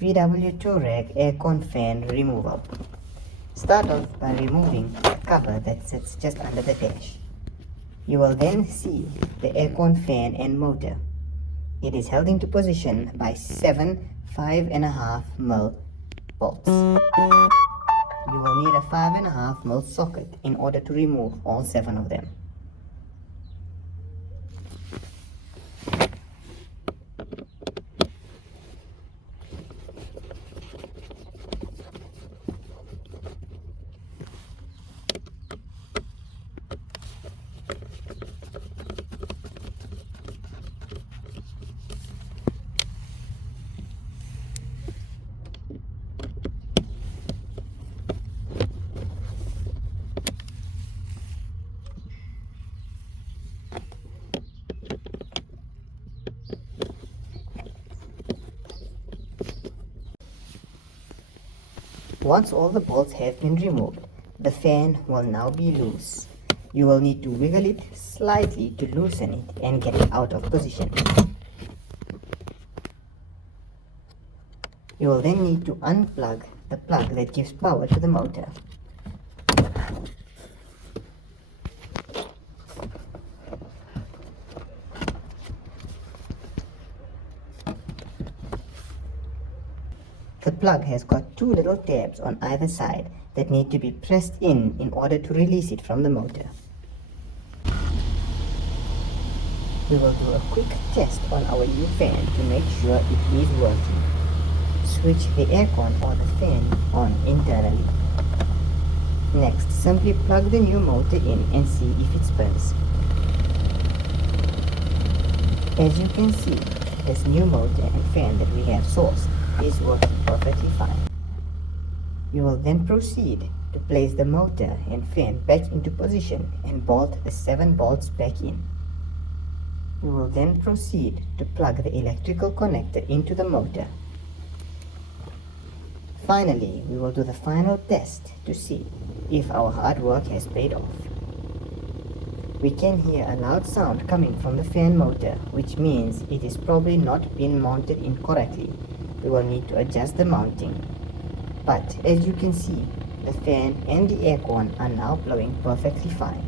VW Touareg aircon fan removal. Start off by removing the cover that sits just under the dash. You will then see the aircon fan and motor. It is held into position by 7 5.5mm bolts. You will need a 5.5mm socket in order to remove all 7 of them. Once all the bolts have been removed, the fan will now be loose. You will need to wiggle it slightly to loosen it and get it out of position. You will then need to unplug the plug that gives power to the motor. The plug has got 2 little tabs on either side that need to be pressed in order to release it from the motor. We will do a quick test on our new fan to make sure it is working. Switch the aircon or the fan on internally. Next, simply plug the new motor in and see if it spins. As you can see, this new motor and fan that we have sourced is working perfectly fine. You will then proceed to place the motor and fan back into position and bolt the 7 bolts back in. You will then proceed to plug the electrical connector into the motor. Finally, we will do the final test to see if our hard work has paid off. We can hear a loud sound coming from the fan motor, which means it is probably not been mounted incorrectly. We will need to adjust the mounting. But as you can see, the fan and the aircon are now blowing perfectly fine.